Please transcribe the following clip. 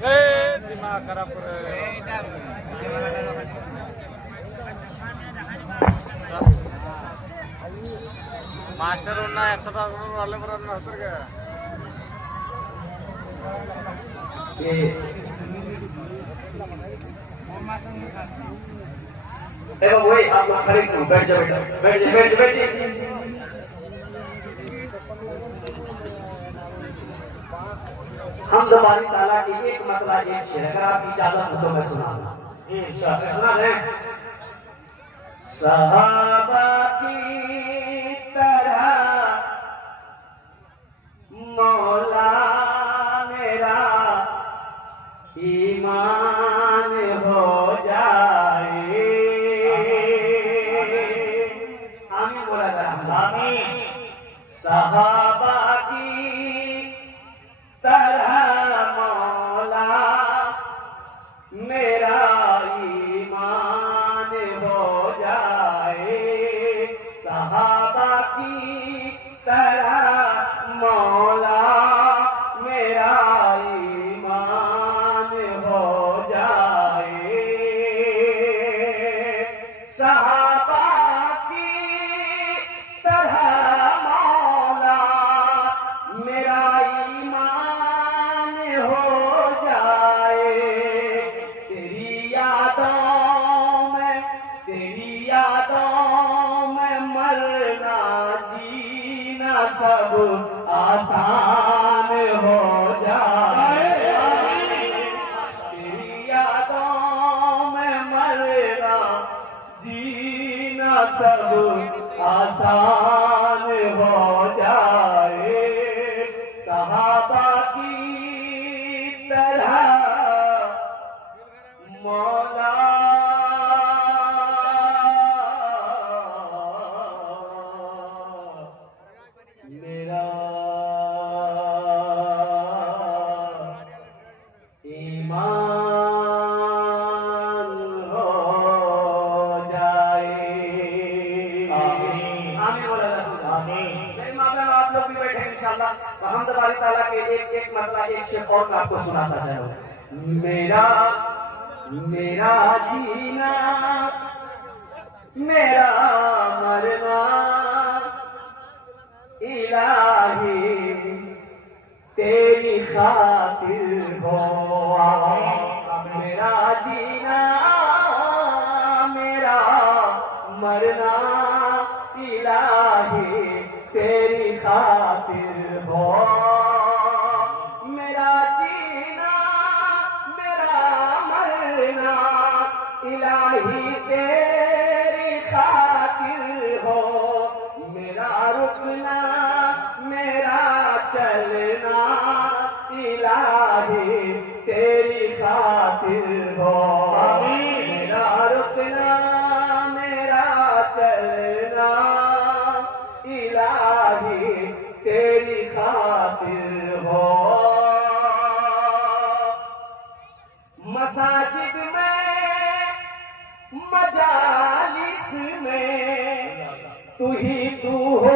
दिमाग खराब कर मास्टर उन्ना 100 টাকা वाले पर ना उतर गया देखो वही आप लोग खड़े क्यों बैठ जाओ बेटा बैठ जाओ बैठ जाओ बैठ जाओ हम दोबारी ताला की एक मतला एक शेर अगर आपकी इजाजत हो तो मैं सुनाऊंगा सुना है सहाबा की तरह मौला मेरा ईमान हो जाए आमीन बोला था आमीन सहाबा की तरह मौला मेरा ईमान हो जाए सहाबा की तरह मौला मेरा ईमान हो जाए सहाबा की तरह मौला मेरा ईमान हो जाए तेरी यादों में मरना जीना सब आसान हो जाए तेरी यादों में मरना जीना सब आसान हो जाए सहाबा की तरह मौला मेरा ईमान हो जाए आमीन आमीन बोला आमीन मेरे मामले में आप लोग भी बैठे इंशाल्लाह तो हम तबारक ताला के एक मतलब एक शेर और मैं आपको सुनाता जाऊं मेरा जीना मेरा मरना इलाही तेरी खातिर हो मेरा जीना मेरा मरना इलाही तेरी खातिर हो मेरा जीना मेरा मरना इलाही तेरी खातिर हो मेरा रुकना मेरा चलना इलाही तेरी खातिर हो मेरा रुकना मेरा चलना इलाही तेरी खातिर हो मसाजिद में मजालिस में तू ही तू हो